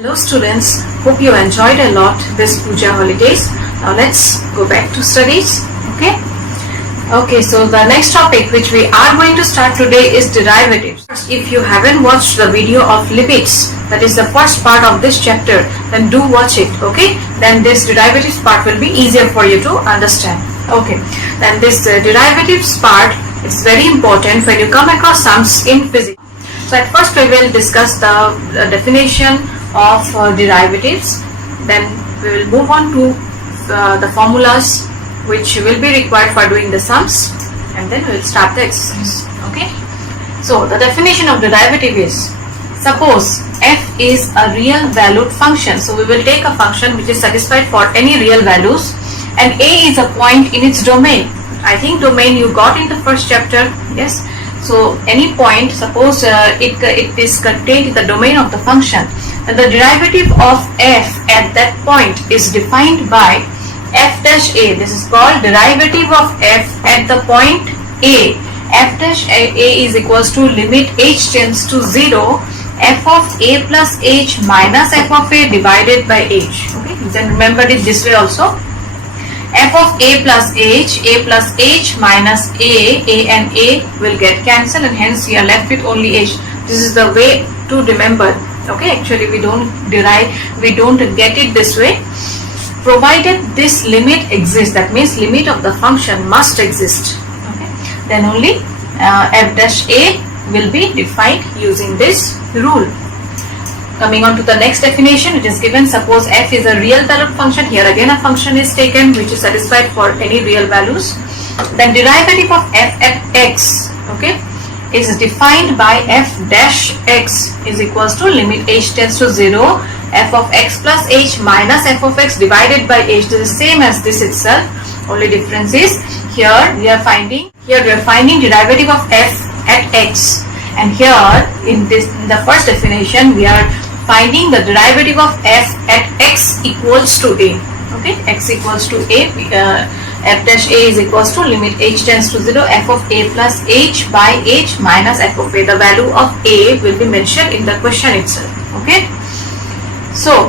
Hello students, hope you enjoyed a lot this Puja holidays. Now let's go back to studies. Okay, so the next topic which we are going to start today is derivatives. If you haven't watched the video of limits, that is the first part of this chapter, then do watch it, okay? Then this derivatives part will be easier for you to understand. Okay, then this derivatives part is very important when you come across sums in physics. So at first we will discuss the definition of derivatives, then we will move on to the formulas which will be required for doing the sums, and then we will start the exercise. Okay, so the definition of derivative is, suppose f is a real valued function. So we will take a function which is satisfied for any real values, and a is a point in its domain. I think domain you got in the first chapter, yes. So any point, suppose it is contained in the domain of the function, and the derivative of f at that point is defined by f dash a. This is called derivative of f at the point a. F dash a is equals to limit h tends to 0 f of a plus h minus f of a divided by h. Okay, you can remember it this way also. F of a plus h minus a and a will get cancelled, and hence you are left with only h. This is the way to remember. Okay, actually we don't get it this way. Provided this limit exists, that means limit of the function must exist. Okay, then only f dash a will be defined using this rule. Coming on to the next definition, it is given, suppose f is a real valued function. Here again a function is taken which is satisfied for any real values. Then derivative of f at x, okay, is defined by f dash x is equals to limit h tends to 0 f of x plus h minus f of x divided by h. This is same as this itself, only difference is here we are finding derivative of f at x, and here in the first definition we are finding the derivative of f at x equals to a. Okay, x equals to a, f dash a is equals to limit h tends to 0 f of a plus h by h minus f of a. The value of a will be mentioned in the question itself. Okay, so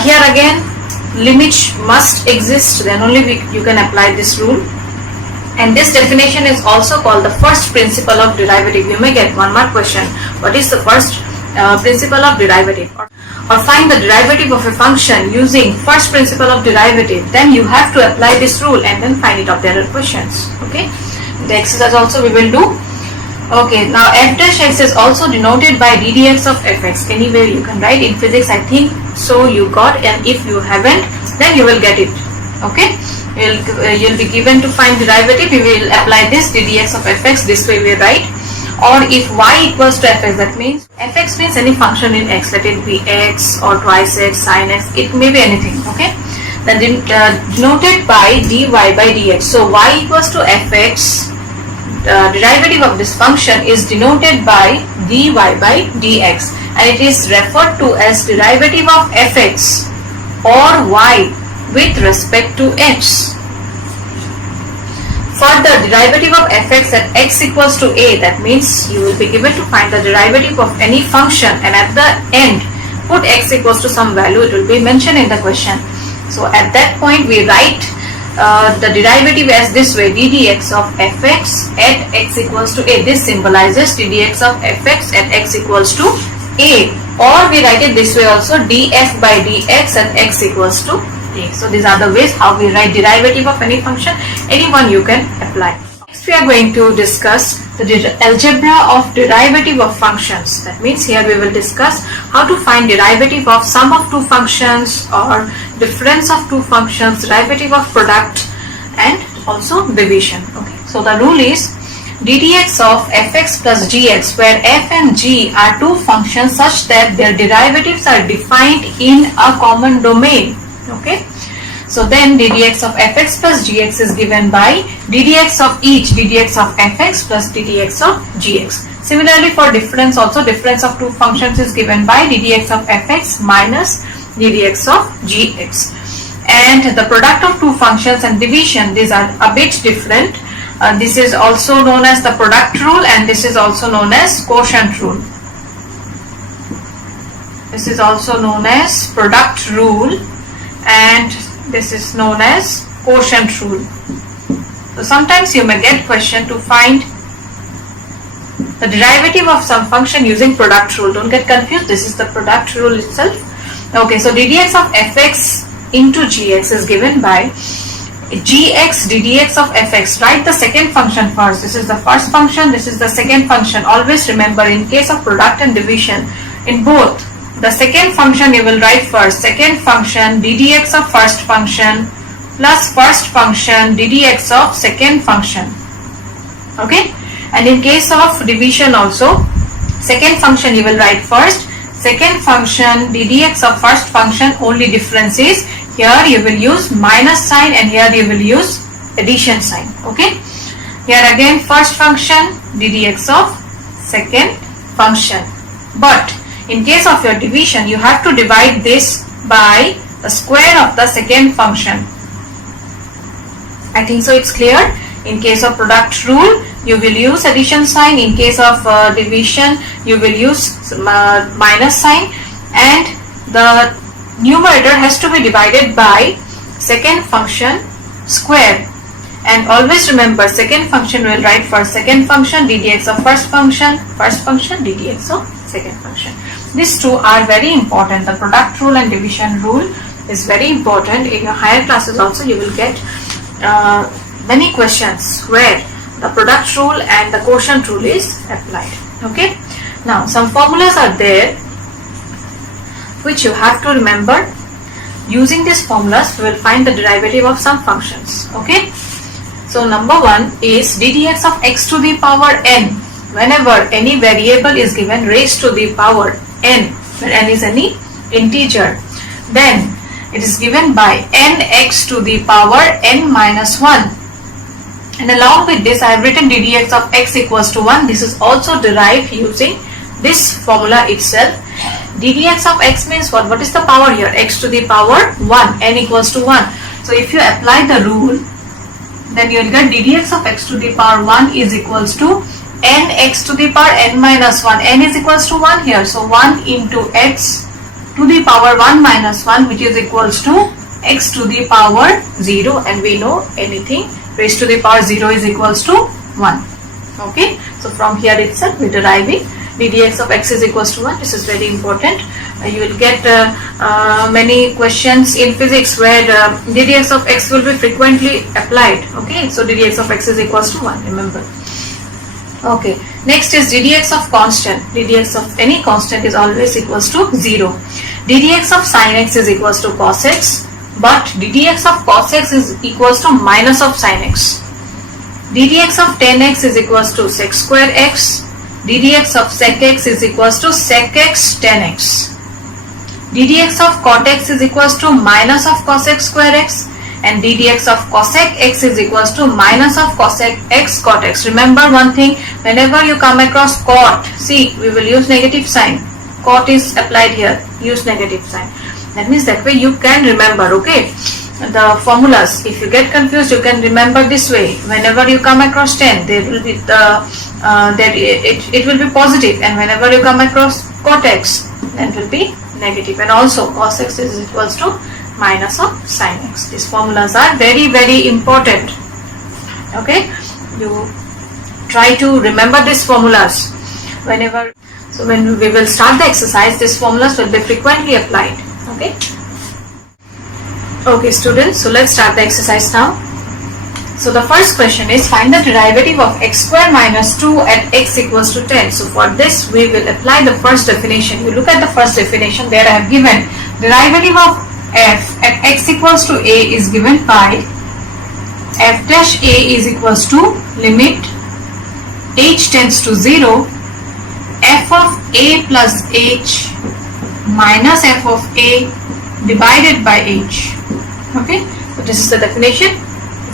here again limit must exist, then only you can apply this rule. And this definition is also called the first principle of derivative. You may get one more question, what is the first principle of derivative, or find the derivative of a function using first principle of derivative. Then you have to apply this rule and then find it out. There are questions. Okay, the exercise also we will do. Okay, now f dash x is also denoted by ddx of fx. Anyway you can write in physics, I think so you got, and if you haven't then you will get it. Okay, you'll be given to find derivative, you will apply this ddx of fx, this way we write. Or if y equals to fx, that means fx means any function in x, let it be x or twice x, sin x, it may be anything. Okay, then denoted by dy by dx. So y equals to fx, derivative of this function is denoted by dy by dx, and it is referred to as derivative of fx or y with respect to x. Further, derivative of fx at x equals to a, that means you will be given to find the derivative of any function, and at the end put x equals to some value, it will be mentioned in the question. So at that point we write the derivative as this way, ddx of fx at x equals to a. This symbolizes ddx of fx at x equals to a, or we write it this way also, df by dx at x equals to a. So these are the ways how we write derivative of any function. Anyone you can apply. Next we are going to discuss the algebra of derivative of functions. That means here we will discuss how to find derivative of sum of two functions, or difference of two functions, derivative of product, and also division. Okay, so the rule is ddx of fx plus gx, where f and g are two functions such that their derivatives are defined in a common domain. Okay, so then ddx of fx plus gx is given by ddx of each, ddx of fx plus ddx of gx. Similarly for difference also, difference of two functions is given by ddx of fx minus ddx of gx. And the product of two functions and division, these are a bit different. This is also known as the product rule, and this is also known as quotient rule. This is also known as product rule, and this is known as quotient rule. So sometimes you may get question to find the derivative of some function using product rule. Don't get confused, this is the product rule itself. Okay, so ddx of fx into gx is given by gx ddx of fx. Write the second function first. This is the first function, this is the second function. Always remember, in case of product and division, in both, the second function you will write first. Second function ddx of first function plus first function ddx of second function. Okay, and in case of division also, second function you will write first, second function ddx of first function. Only difference is here you will use minus sign and here you will use addition sign. Okay, here again first function ddx of second function, but in case of your division you have to divide this by the square of the second function. I think so it's clear. In case of product rule you will use addition sign, in case of division you will use minus sign, and the numerator has to be divided by second function square. And always remember, second function will write first, second function ddx of first function ddx of second function. These two are very important. The product rule and division rule is very important. In your higher classes also you will get many questions where the product rule and the quotient rule is applied. Okay, now some formulas are there which you have to remember. Using these formulas we will find the derivative of some functions. Okay, so number one is ddx of x to the power n. Whenever any variable is given raised to the power n, where n is any integer, then it is given by nx to the power n minus 1. And along with this I have written ddx of x equals to 1. This is also derived using this formula itself. ddx of x means what? What is the power here? X to the power 1, n equals to 1. So if you apply the rule, then you will get ddx of x to the power 1 is equals to nx to the power n minus 1. N is equals to 1 here. So 1 into x to the power 1 minus 1, which is equals to x to the power 0, and we know anything raised to the power 0 is equals to 1. Okay, so from here itself we are deriving ddx of x is equals to 1. This is very important. You will get many questions in physics where ddx of x will be frequently applied. Okay, so ddx of x is equals to 1, remember. Okay, next is ddx of constant. ddx of any constant is always equals to 0. ddx of sin x is equals to cos x, but ddx of cos x is equals to minus of sin x. ddx of tan x is equals to sec square x. ddx of sec x is equals to sec x tan x. ddx of cot x is equals to minus of cos x square x, and ddx of cosec x is equals to minus of cosec x cot x. Remember one thing, whenever you come across cot, see, we will use negative sign. Cot is applied here, use negative sign. That means that way you can remember. Okay, the formulas, if you get confused you can remember this way. Whenever you come across 10, there will be the it will be positive, and whenever you come across cot x, then it will be negative, and also cos x is equals to minus of sin x. These formulas are very, very important. Okay, you try to remember these formulas whenever. So when we will start the exercise, these formulas will be frequently applied. Okay. Okay, students. So let's start the exercise now. So the first question is, find the derivative of x square minus 2 at x equals to 10. So for this we will apply the first definition. You look at the first definition. There I have given derivative of f at x equals to a is given by f dash a is equals to limit h tends to 0 f of a plus h minus f of a divided by h. Okay, so this is the definition.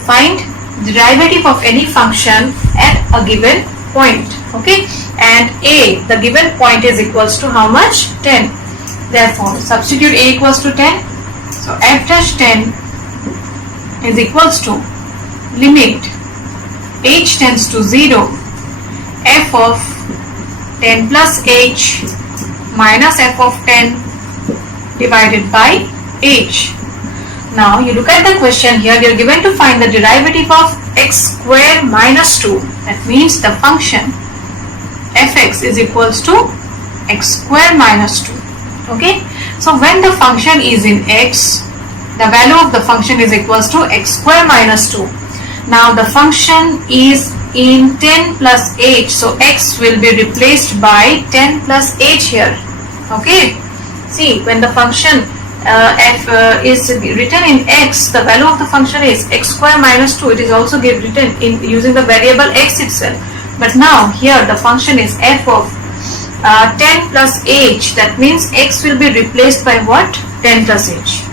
Find the derivative of any function at a given point. Okay, and a, the given point, is equals to how much? 10. Therefore substitute a equals to 10. So f dash 10 is equals to limit h tends to 0 f of 10 plus h minus f of 10 divided by h. Now you look at the question here, you are given to find the derivative of x square minus 2. That means the function fx is equals to x square minus 2. Okay, so when the function is in x, the value of the function is equals to x square minus 2. Now the function is in 10 plus h, so x will be replaced by 10 plus h here. Okay, see, when the function f is written in x, the value of the function is x square minus 2. It is also written in using the variable x itself. But now here the function is f of 10 plus h. That means x will be replaced by what? 10 plus h.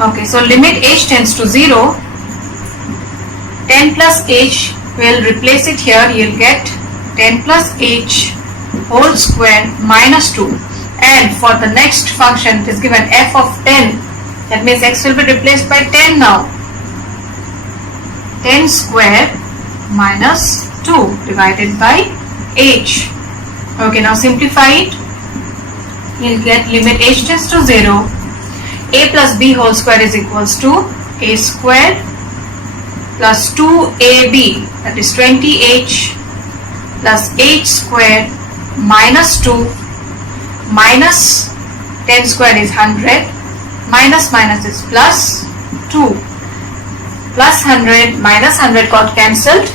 Okay, so limit h tends to 0. 10 plus h will replace it here. You'll get 10 plus h whole square minus 2. And for the next function, it is given f of 10. That means x will be replaced by 10 now. 10 square minus 2 divided by h. Okay, now simplify it. You'll get limit h tends to 0. A plus b whole square is equals to a square plus 2ab, that is 20h plus h square minus 2 minus 10 square is 100, minus minus is plus 2, plus 100 minus 100 got cancelled,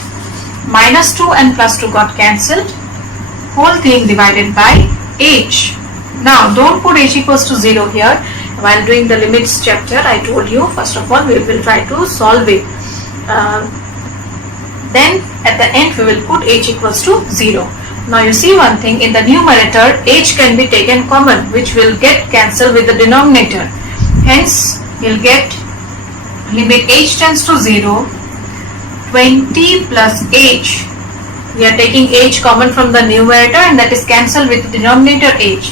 minus 2 and plus 2 got cancelled, whole thing divided by h. Now don't put h equals to 0 here. While doing the limits chapter, I told you first of all we will try to solve it. Then at the end we will put h equals to 0. Now you see one thing, in the numerator h can be taken common, which will get cancelled with the denominator. Hence you'll get limit h tends to 0, 20 plus h. We are taking h common from the numerator and that is cancelled with the denominator h.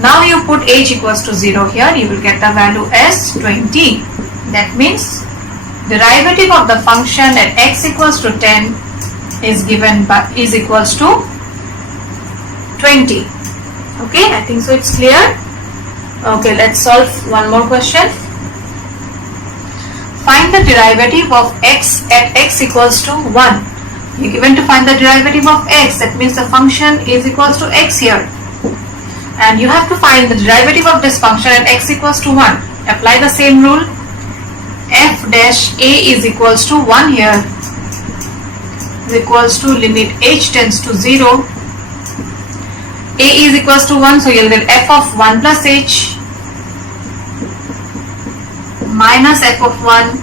Now you put h equals to 0 here, you will get the value as 20. That means derivative of the function at x equals to 10 is given by is equals to 20. Okay, I think so it's clear. Okay, let's solve one more question. Find the derivative of x at x equals to 1. You're given to find the derivative of x, that means the function is equals to x here. And you have to find the derivative of this function at x equals to 1. Apply the same rule. F dash a is equals to 1 here is equals to limit h tends to 0. A is equals to 1, so you'll get f of 1 plus h minus f of 1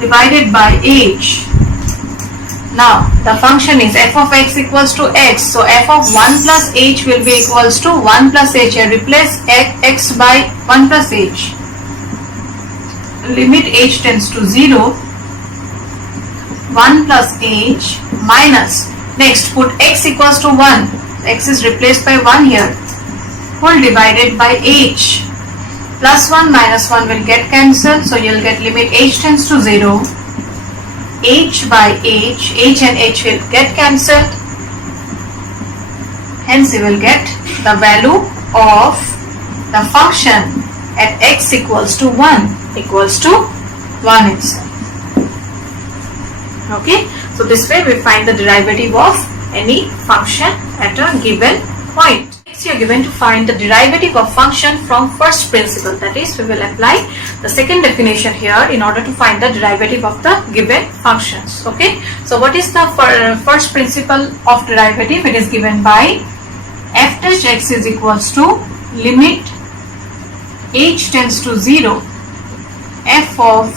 divided by h. Now the function is f of x equals to x, so f of 1 plus h will be equals to 1 plus h, and replace x by 1 plus h. Limit h tends to 0, 1 plus h minus, next put x equals to 1, x is replaced by 1 here, whole divided by h. Plus 1 minus 1 will get cancelled, so you'll get limit h tends to 0, h by h and h will get cancelled, hence you will get the value of the function at x equals to 1 equals to 1 itself. Okay, so this way we find the derivative of any function at a given point. Next, you are given to find the derivative of function from first principle. That is, we will apply the second definition here in order to find the derivative of the given functions. Okay, so what is the first principle of derivative? It is given by f dash x is equals to limit h tends to 0, f of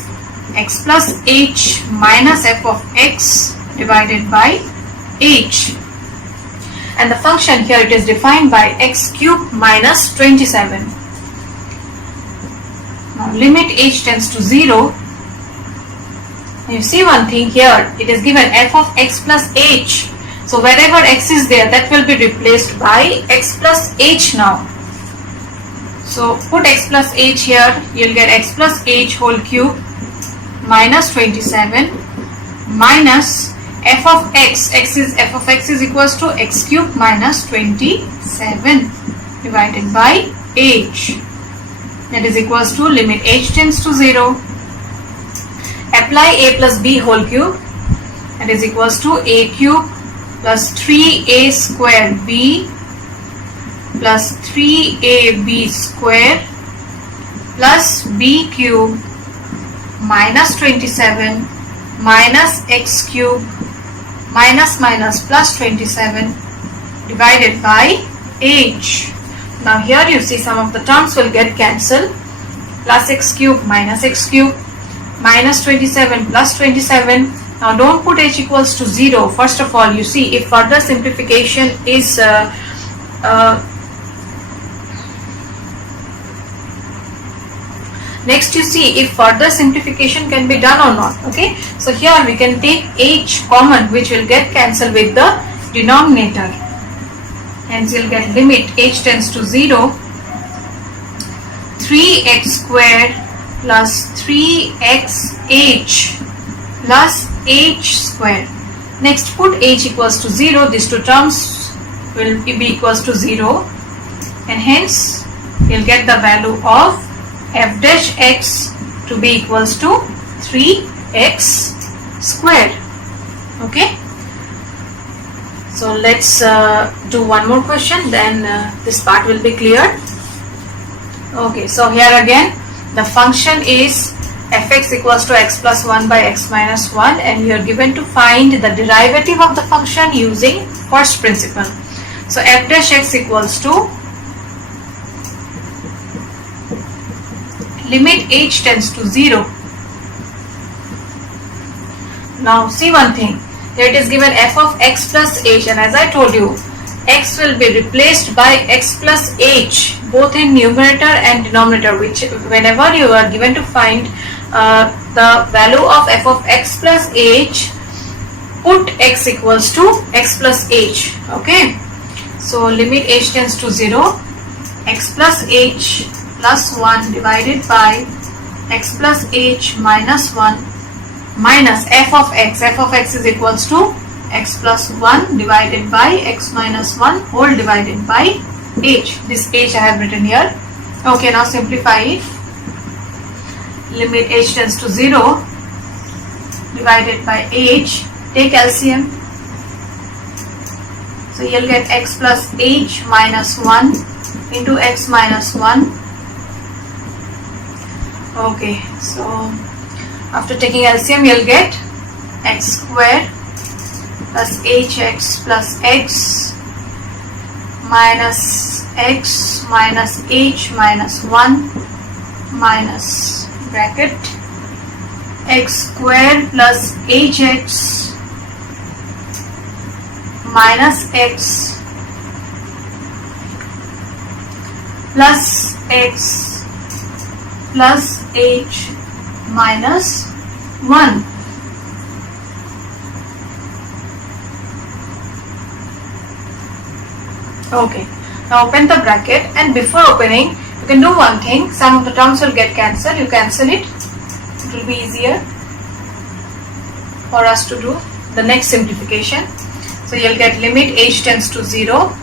x plus h minus f of x divided by h, and the function here it is defined by x cube minus 27. Now limit h tends to 0. You see one thing here, it is given f of x plus h, so wherever x is there, that will be replaced by x plus h now. So put x plus h here, you'll get x plus h whole cube minus 27 minus f of x, f of x is equals to x cube minus 27 divided by h, that is equals to limit h tends to 0. Apply a plus b whole cube, that is equals to a cube plus 3a square b plus 3ab square plus b cube minus 27 minus x cube minus minus plus 27 divided by h. Now here you see some of the terms will get cancelled. Plus x cube minus x cube minus 27 plus 27. Now don't put h equals to 0. First of all, you see if further simplification is next you see if further simplification can be done or not. Okay, so here we can take h common, which will get cancelled with the denominator. Hence you'll get limit h tends to 0, 3x squared plus 3xh plus h squared. Next put h equals to 0. These two terms will be equals to 0, and hence you'll get the value of f dash x to be equals to 3x squared. Okay, so let's do one more question, then this part will be clear. Okay, so here again the function is fx equals to x plus 1 by x minus 1, and you are given to find the derivative of the function using first principle. So f dash x equals to limit h tends to 0. Now see one thing, here it is given f of x plus h, and as I told you, x will be replaced by x plus h both in numerator and denominator, which whenever you are given to find the value of f of x plus h, put x equals to x plus h. Okay, so limit h tends to 0, x plus h plus 1 divided by x plus h minus 1 minus f of x. F of x is equals to x plus 1 divided by x minus 1 whole divided by h. This h I have written here. Okay, now simplify it. Limit h tends to 0 divided by h. Take LCM. So you'll get x plus h minus 1 into x minus 1. Okay, so after taking LCM, you'll get x square plus hx plus x minus x minus h minus 1 minus bracket x square plus hx minus x plus x plus h minus 1. Okay, now open the bracket, and before opening you can do one thing. Some of the terms will get cancelled. You cancel it. It will be easier for us to do the next simplification. So you'll get limit h tends to 0,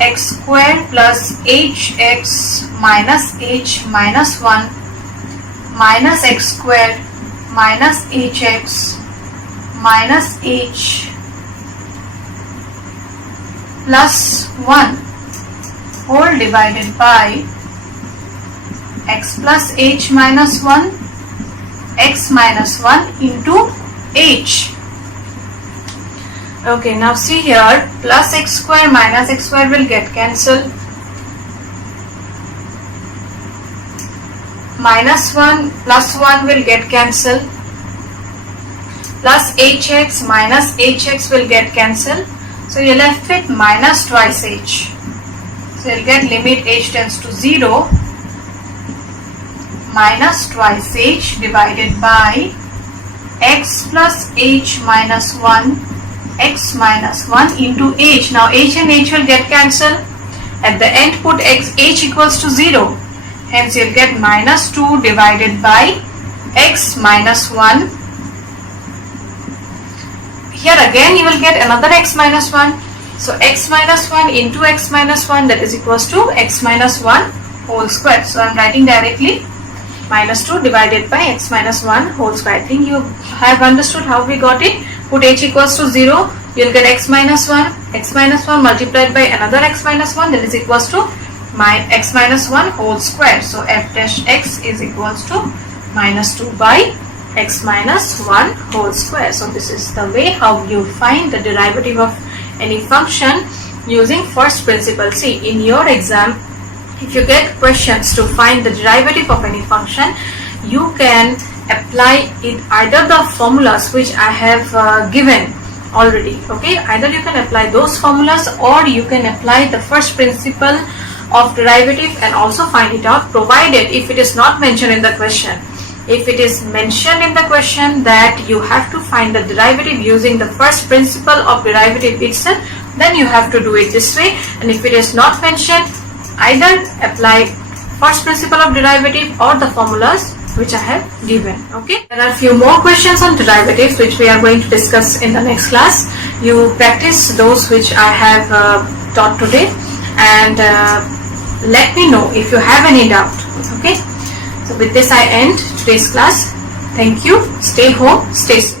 x square plus hx minus h minus 1 minus x square minus hx minus h plus 1 whole divided by x plus h minus 1 x minus 1 into h. Okay, now see here, plus x square minus x square will get cancelled. Minus 1 plus 1 will get cancelled. Plus hx minus hx will get cancelled. So you're left with minus twice h. So you'll get limit h tends to 0 minus twice h divided by x plus h minus 1 x minus 1 into h. Now h and h will get cancelled. At the end put h equals to 0. Hence you'll get minus 2 divided by x minus 1. Here again you will get another x minus 1. So x minus 1 into x minus 1, that is equals to x minus 1 whole square. So I am writing directly minus 2 divided by x minus 1 whole square. I think you have understood how we got it. Put h equals to 0, you will get x minus 1 multiplied by another x minus 1, that is equals to x minus 1 whole square. So f dash x is equals to minus 2 by x minus 1 whole square. So this is the way how you find the derivative of any function using first principle. See, in your exam, if you get questions to find the derivative of any function, you can apply it either the formulas which I have given already. Okay, either you can apply those formulas or you can apply the first principle of derivative and also find it out, provided if it is not mentioned in the question. If it is mentioned in the question that you have to find the derivative using the first principle of derivative itself, then you have to do it this way. And if it is not mentioned, either apply first principle of derivative or the formulas which I have given. Okay, there are a few more questions on derivatives which we are going to discuss in the next class. You practice those which I have taught today, and let me know if you have any doubt. Okay, so with this I end today's class. Thank you. Stay home, stay safe.